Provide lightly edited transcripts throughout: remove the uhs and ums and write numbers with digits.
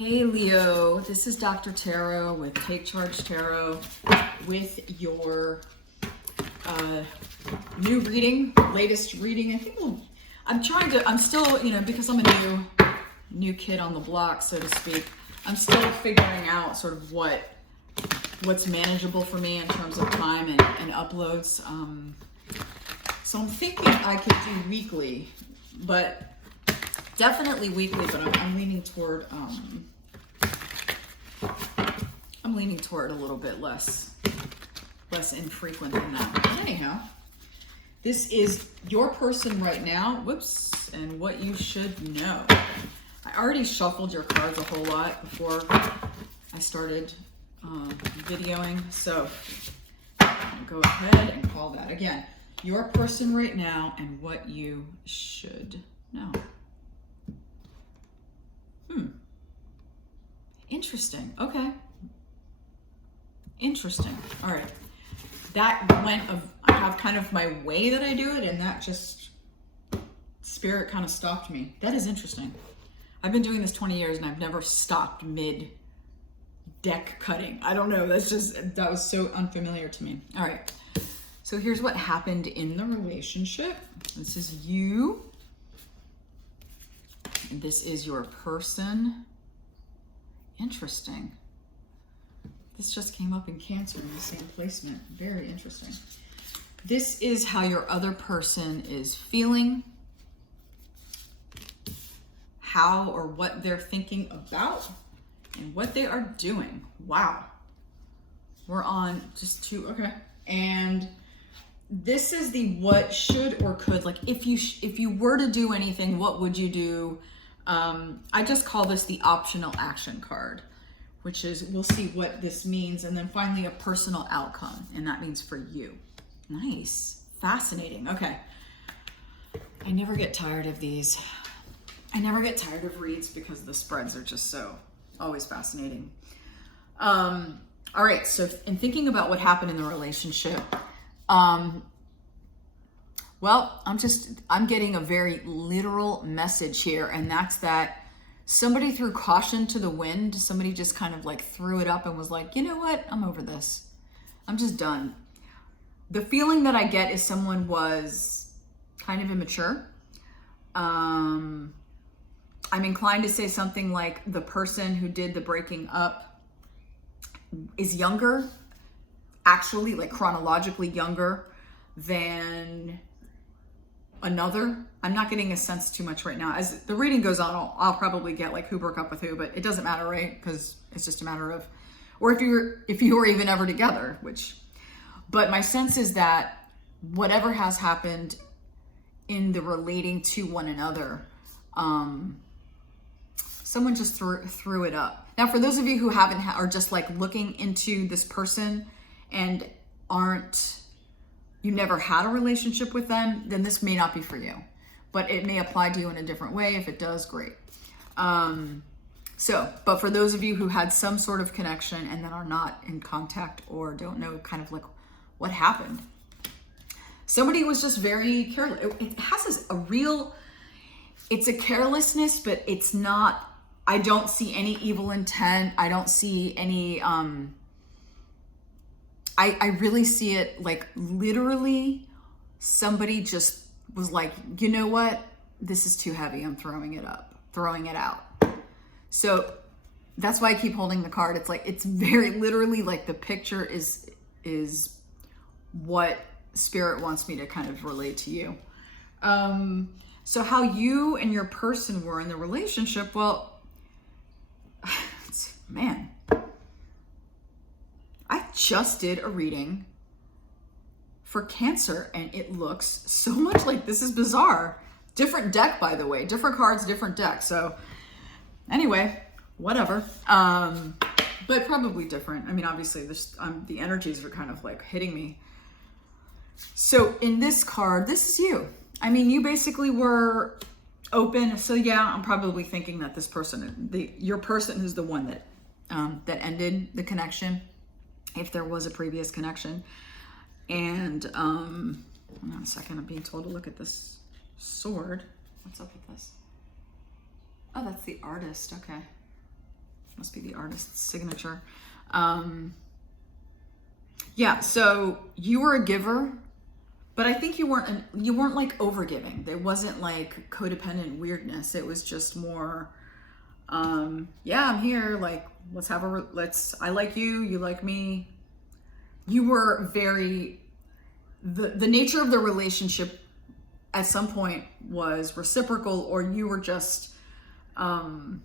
Hey Leo, this is Dr. Tarot with TakeChargeTarot with your new reading, latest reading. I think I'm still, because I'm a new kid on the block, so to speak, I'm still figuring out sort of what's manageable for me in terms of time and uploads. So I'm thinking I could do weekly, but definitely weekly, but I'm leaning toward a little bit less infrequent than that. But anyhow, this is your person right now. Whoops, and what you should know. I already shuffled your cards a whole lot before I started videoing, so I'll go ahead and call that again. Your person right now and what you should know. Interesting. Okay. Interesting. All right. That I have kind of my way that I do it, and that just, spirit kind of stopped me. That is interesting. I've been doing this 20 years and I've never stopped mid deck cutting. I don't know. That was so unfamiliar to me. All right. So here's what happened in the relationship. This is you. And this is your person. Interesting. This just came up in Cancer in the same placement. Very interesting. This is how your other person is feeling, how or what they're thinking about, and what they are doing. Wow. We're on just two. Okay. And this is the what should or could, like if you were to do anything, what would you do? I just call this the optional action card, which is, we'll see what this means. And then finally a personal outcome. And that means for you. Nice. Fascinating. Okay. I never get tired of these. I never get tired of reads because the spreads are just so always fascinating. All right. So in thinking about what happened in the relationship, well, I'm getting a very literal message here, and that's that somebody threw caution to the wind. Somebody just kind of like threw it up and was like, you know what? I'm over this. I'm just done. The feeling that I get is someone was kind of immature. I'm inclined to say something like the person who did the breaking up is younger, actually, like chronologically younger than another. I'm not getting a sense too much right now. As the reading goes on, I'll probably get like who broke up with who, but it doesn't matter, right? Because it's just a matter of, or if you were even ever together, but my sense is that whatever has happened in the relating to one another, someone just threw it up. Now, for those of you who are just like looking into this person and you never had a relationship with them, then this may not be for you, but it may apply to you in a different way. If it does, great. But for those of you who had some sort of connection and then are not in contact or don't know kind of like what happened, somebody was just very careless. It has it's a carelessness, but it's not, I don't see any evil intent. I don't see any, I really see it like literally somebody just was like, you know what? This is too heavy. I'm throwing it out. So that's why I keep holding the card. It's like, it's very literally like the picture is what spirit wants me to kind of relate to you. So how you and your person were in the relationship, well, man, I just did a reading for Cancer and it looks so much like, this is bizarre. Different deck, by the way, different cards, different deck. So anyway, whatever. But probably different. I mean, obviously the energies are kind of like hitting me. So in this card, this is you. I mean, you basically were open. So yeah, I'm probably thinking that this person, your person is the one that ended the connection, if there was a previous connection. And hold on a second, I'm being told to look at this sword. What's up with this? Oh, that's the artist. Okay. Must be the artist's signature. Yeah, so you were a giver, but I think you weren't like overgiving. There wasn't like codependent weirdness. It was just more, yeah, I'm here. Like, I like you, you like me. You were the nature of the relationship at some point was reciprocal, or you were just, in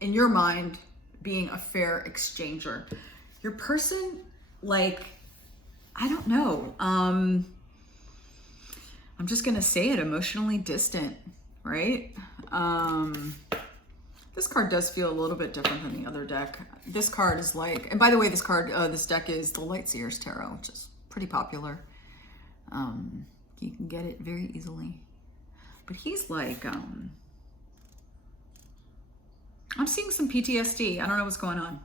your mind, being a fair exchanger. Your person, like, I don't know. I'm just going to say it, emotionally distant, right? This card does feel a little bit different than the other deck. This card is like, and by the way, this deck is the Seer Tarot, which is pretty popular. You can get it very easily. But he's like, I'm seeing some PTSD. I don't know what's going on.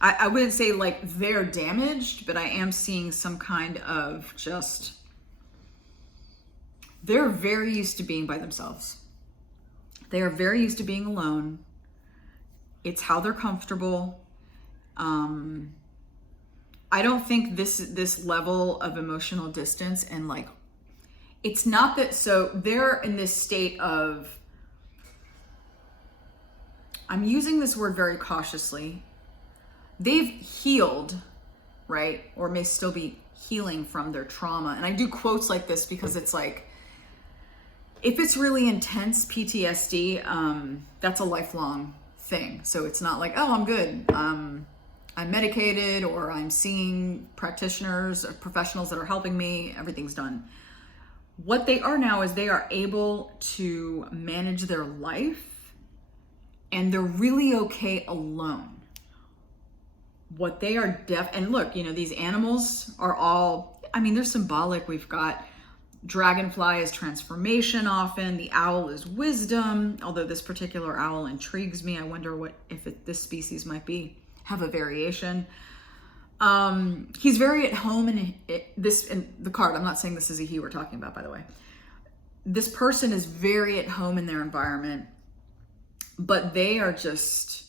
I wouldn't say like they're damaged, but I am seeing some kind of just, they're very used to being by themselves. They are very used to being alone. It's how they're comfortable. I don't think this level of emotional distance and like, it's not that, so they're in this state of, I'm using this word very cautiously. They've healed, right? Or may still be healing from their trauma. And I do quotes like this because it's like, if it's really intense PTSD, that's a lifelong thing. So it's not like, oh, I'm good. I'm medicated, or I'm seeing practitioners or professionals that are helping me. Everything's done. What they are now is they are able to manage their life, and they're really okay alone. What they are and look, you know, these animals are all, I mean, they're symbolic. We've got dragonfly is transformation often. The owl is wisdom, although this particular owl intrigues me. I wonder if this species might have a variation. He's very at home in the card. I'm not saying this is a he we're talking about, by the way. This person is very at home in their environment, but they are just,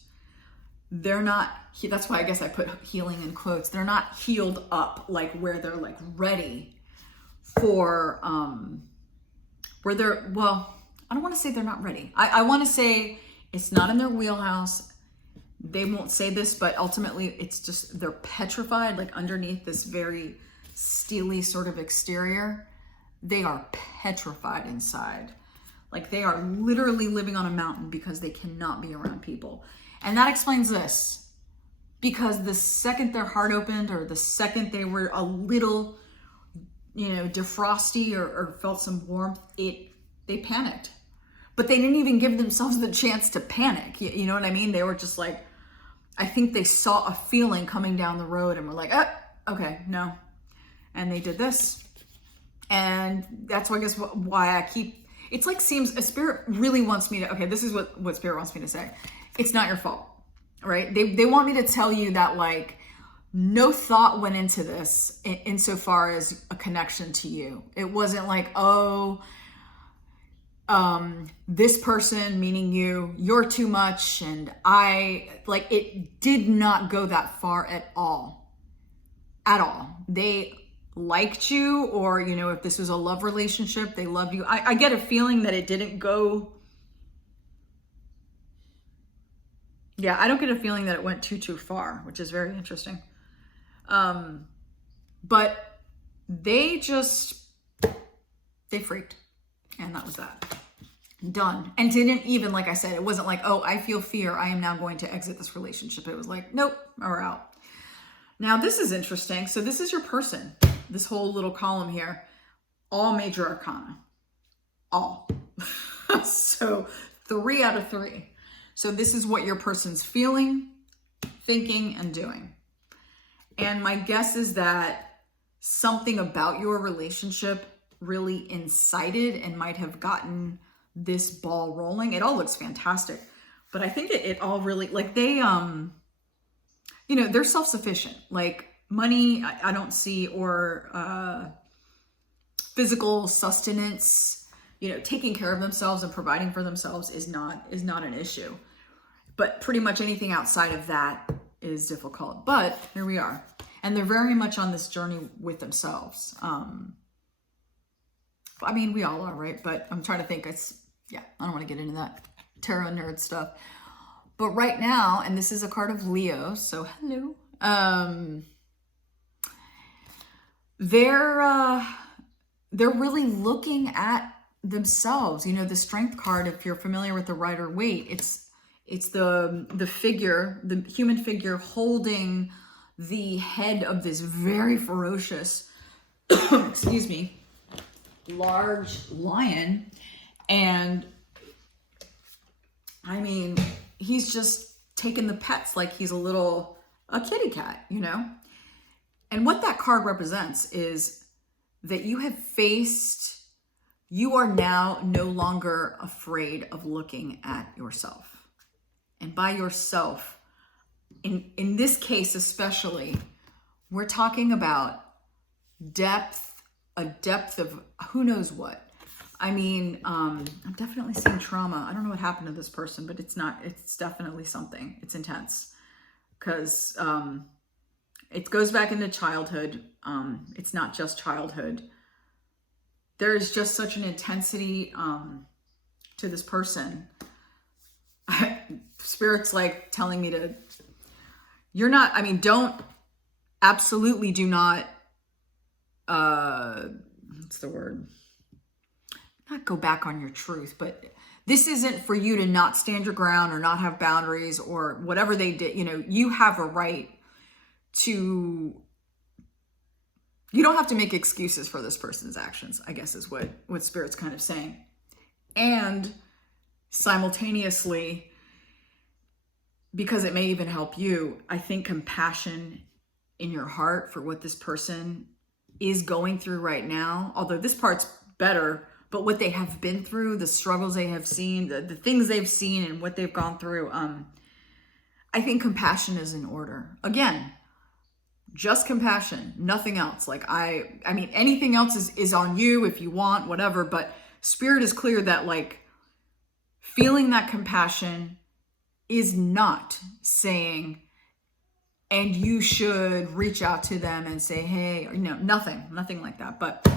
they're not, that's why I guess I put healing in quotes. They're not healed up, like where they're like ready for, where they're, well, I don't want to say they're not ready. I want to say it's not in their wheelhouse. They won't say this, but ultimately it's just, they're petrified, like underneath this very steely sort of exterior. They are petrified inside. Like they are literally living on a mountain because they cannot be around people. And that explains this. Because the second their heart opened, or the second they were a little, you know, defrosty or felt some warmth, they panicked. But they didn't even give themselves the chance to panic. You know what I mean? They were just like, I think they saw a feeling coming down the road and were like, oh, okay, no. And they did this. And that's why I guess why I keep, it's like seems, a spirit really wants me to, okay, this is what spirit wants me to say. It's not your fault, right? They want me to tell you that like, no thought went into this insofar as a connection to you. It wasn't like, oh, this person, meaning you're too much, and it did not go that far at all. At all. They liked you, or, you know, if this was a love relationship, they loved you. I get a feeling that it didn't go. Yeah, I don't get a feeling that it went too far, which is very interesting. But they freaked, and that was that. Done. And didn't even, like I said, it wasn't like, oh, I feel fear, I am now going to exit this relationship. It was like, nope, we're out. Now this is interesting. So this is your person, this whole little column here, all major arcana, all. So 3 out of 3. So this is what your person's feeling, thinking, and doing. And my guess is that something about your relationship really incited and might have gotten this ball rolling. It all looks fantastic, but I think it all really, like they, you know, they're self-sufficient. Like money, I don't see, or physical sustenance, you know, taking care of themselves and providing for themselves is not an issue. But pretty much anything outside of that is difficult. But here we are. And they're very much on this journey with themselves. I mean, we all are, right? But I'm trying to think. Yeah, I don't want to get into that tarot nerd stuff. But right now, and this is a card of Leo, so hello. They're really looking at themselves. You know, the Strength card, if you're familiar with the Rider-Waite, it's the figure, the human figure holding the head of this very ferocious, excuse me, large lion. And I mean, he's just taking the pets like he's a kitty cat, you know? And what that card represents is that you are now no longer afraid of looking at yourself. And by yourself, in this case especially, we're talking about a depth of who knows what. I mean, I'm definitely seeing trauma. I don't know what happened to this person, but it's definitely something. It's intense because it goes back into childhood. It's not just childhood. There is just such an intensity to this person. Spirit's like telling me to, absolutely do not, what's the word? Not go back on your truth, but this isn't for you to not stand your ground or not have boundaries or whatever they did. You know, you have a right to, you don't have to make excuses for this person's actions, I guess is what Spirit's kind of saying. And simultaneously, because it may even help you, I think compassion in your heart for what this person is going through right now, although this part's better, but what they have been through, the struggles they have seen, the things they've seen and what they've gone through, I think compassion is in order. Again, just compassion, nothing else. Like I mean, anything else is on you if you want, whatever, but Spirit is clear that like feeling that compassion is not saying, and you should reach out to them and say, hey, you know, nothing like that. But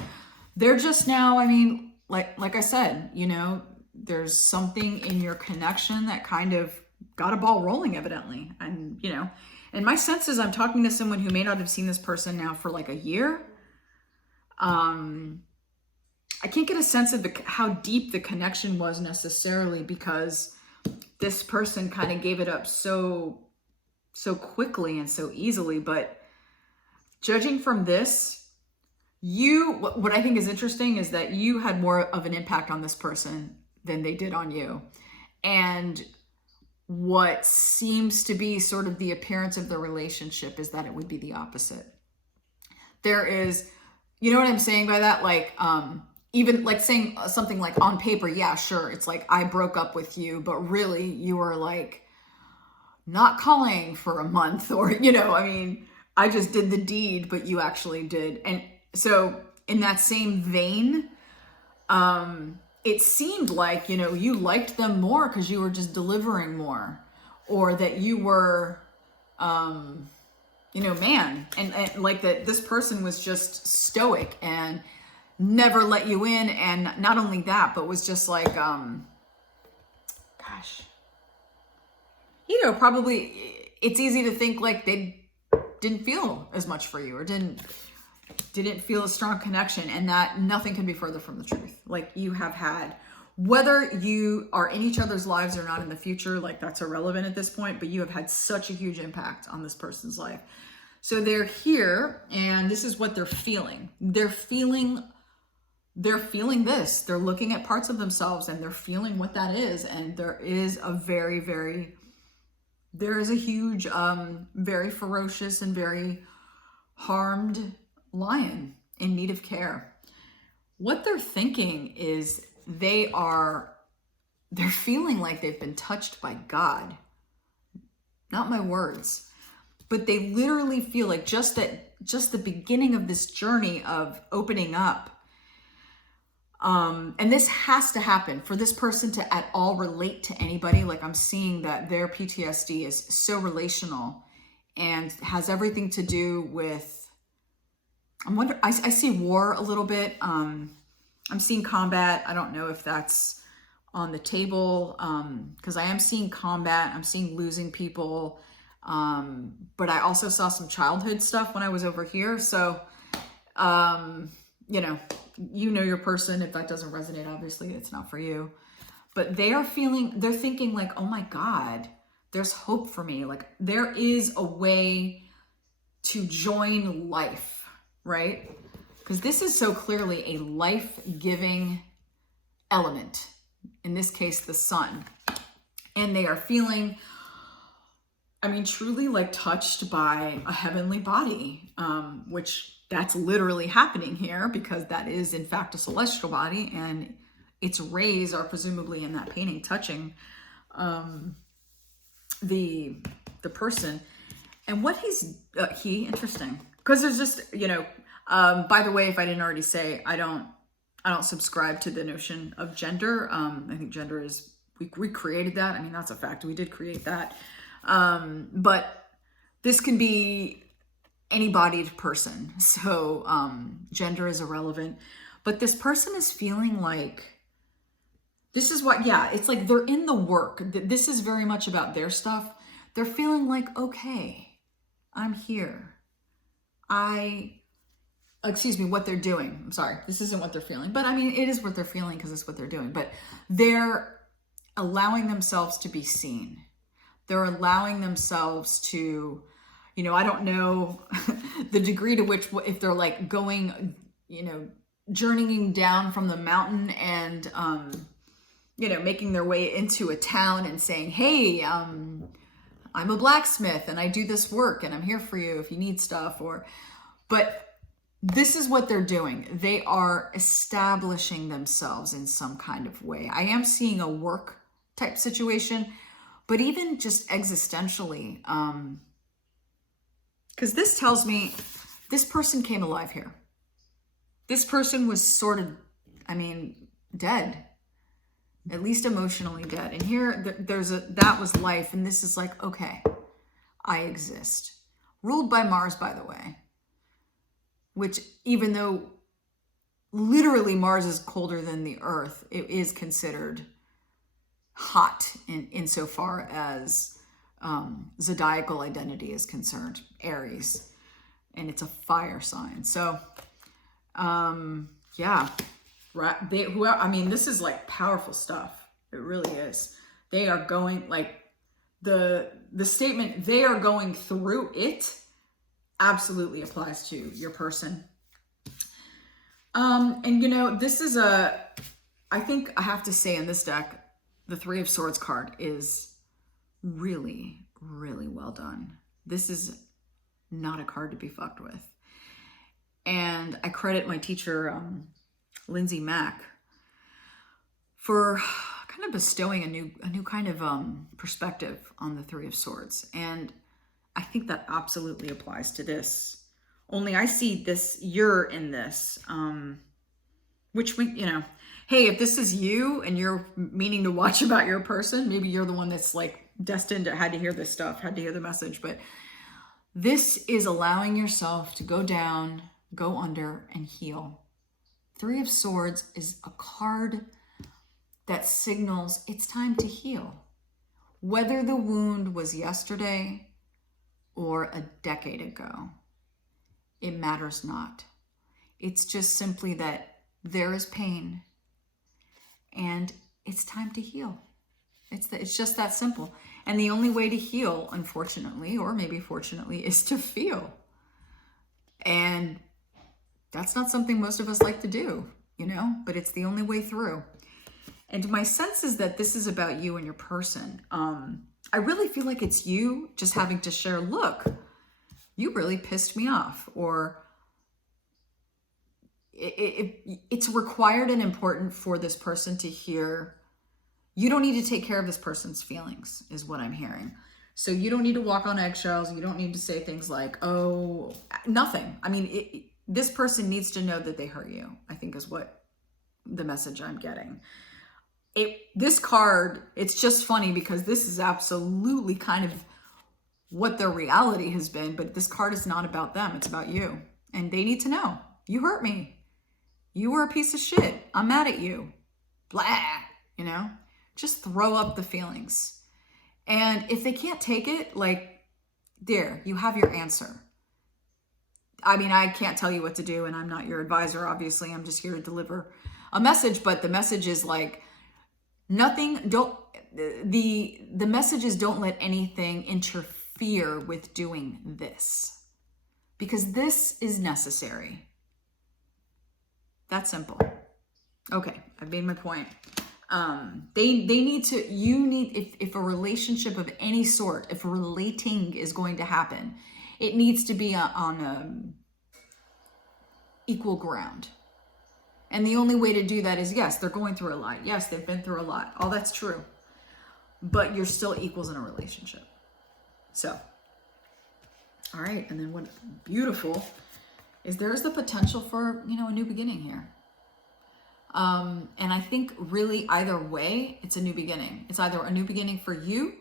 they're just now, I mean, like I said, you know, there's something in your connection that kind of got a ball rolling evidently. And, you know, and my sense is I'm talking to someone who may not have seen this person now for like a year. I can't get a sense of how deep the connection was necessarily because this person kind of gave it up so quickly and so easily. But judging from this, what I think is interesting is that you had more of an impact on this person than they did on you. And what seems to be sort of the appearance of the relationship is that it would be the opposite. There is, you know what I'm saying by that? Like, even like saying something like on paper, yeah, sure. It's like, I broke up with you, but really you were like not calling for a month or, you know, I mean, I just did the deed, but you actually did. And so in that same vein, it seemed like, you know, you liked them more because you were just delivering more, or that you were, you know, man, and like that this person was just stoic and never let you in. And not only that, but was just like, gosh, you know, probably it's easy to think like they didn't feel as much for you or didn't feel a strong connection, and that nothing can be further from the truth. Like you have had, whether you are in each other's lives or not in the future, like that's irrelevant at this point, but you have had such a huge impact on this person's life. So they're here and this is what they're feeling. They're feeling this. They're looking at parts of themselves and they're feeling what that is. And there is a huge, very ferocious and very harmed lion in need of care. What they're thinking is they're feeling like they've been touched by God. Not my words, but they literally feel like just the beginning of this journey of opening up. And this has to happen for this person to at all relate to anybody. Like, I'm seeing that their PTSD is so relational and has everything to do with, I see war a little bit. I'm seeing combat. I don't know if that's on the table, because I am seeing combat. I'm seeing losing people. But I also saw some childhood stuff when I was over here. So, you know your person. If that doesn't resonate, obviously it's not for you. But they're thinking like, oh my God, there's hope for me. Like, there is a way to join life, right? Because this is so clearly a life-giving element. In this case, the sun. And they are feeling, I mean, truly like touched by a heavenly body, which that's literally happening here, because that is in fact a celestial body, and its rays are presumably in that painting touching the person. And what interesting, because there's just, by the way, if I didn't already say, I don't subscribe to the notion of gender. I think gender is, we created that. I mean, that's a fact. We did create that. But this can be any-bodied person. So gender is irrelevant. But this person is feeling like, this is what, it's like they're in the work. This is very much about their stuff. They're feeling like, okay, I'm here. What they're doing. I'm sorry, this isn't what they're feeling. But I mean, it is what they're feeling because it's what they're doing. But they're allowing themselves to be seen. They're allowing themselves to, I don't know the degree to which, if they're like going, journeying down from the mountain and, making their way into a town and saying, hey, I'm a blacksmith and I do this work and I'm here for you if you need stuff, but this is what they're doing. They are establishing themselves in some kind of way. I am seeing a work type situation, but even just existentially, because this tells me this person came alive here. This person was sort of, dead, at least emotionally dead. And here that was life. And this is like, okay, I exist. Ruled by Mars, by the way, which even though literally Mars is colder than the Earth, it is considered hot insofar as zodiacal identity is concerned, Aries, and it's a fire sign. So, this is like powerful stuff. It really is. They are going, like, the statement, they are going through it, absolutely applies to your person. This is I think I have to say in this deck, the Three of Swords card is really, really well done. This is not a card to be fucked with. And I credit my teacher, Lindsay Mack, for kind of bestowing a new kind of perspective on the Three of Swords. And I think that absolutely applies to this. Only I see this, you're in this, which hey, if this is you and you're meaning to watch about your person, maybe you're the one that's like destined to had to hear this stuff, had to hear the message. But this is allowing yourself to go down, go under, and heal. Three of Swords is a card that signals it's time to heal. Whether the wound was yesterday or a decade ago, it matters not. It's just simply that there is pain and it's time to heal. It's just that simple. And the only way to heal, unfortunately, or maybe fortunately, is to feel. And that's not something most of us like to do, but it's the only way through. And my sense is that this is about you and your person. I really feel like it's you just having to share, look, you really pissed me off, or it's required and important for this person to hear, you don't need to take care of this person's feelings, is what I'm hearing. So you don't need to walk on eggshells. You don't need to say things like, oh, nothing. This person needs to know that they hurt you, I think is what the message I'm getting. This card, it's just funny because this is absolutely kind of what their reality has been, but this card is not about them. It's about you. And they need to know, you hurt me. You were a piece of shit. I'm mad at you. Blah, you know? Just throw up the feelings. And if they can't take it, like, there, you have your answer. I mean, I can't tell you what to do, and I'm not your advisor, obviously. I'm just here to deliver a message, but the message is like, the message is don't let anything interfere with doing this, because this is necessary. That's simple. Okay, I've made my point. They need to, you need, if a relationship of any sort, if relating is going to happen, it needs to be on equal ground. And the only way to do that is, yes, they're going through a lot. Yes, they've been through a lot. All that's true. But you're still equals in a relationship. So, all right. And then what beautiful is there's the potential for, you know, a new beginning here. And I think really either way, it's a new beginning. It's either a new beginning for you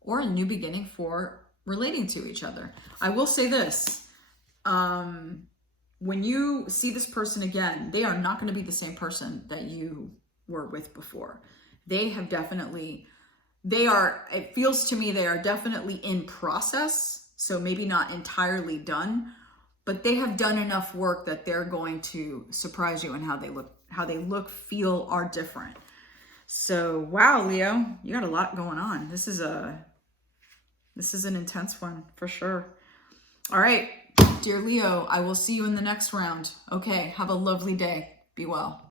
or a new beginning for relating to each other. I will say this, when you see this person again, they are not going to be the same person that you were with before. They have definitely, it feels to me they are definitely in process. So maybe not entirely done, but they have done enough work that they're going to surprise you in how they look, feel, are different. So, wow, Leo, you got a lot going on. This is an intense one for sure. All right, dear Leo, I will see you in the next round. Okay, have a lovely day. Be well.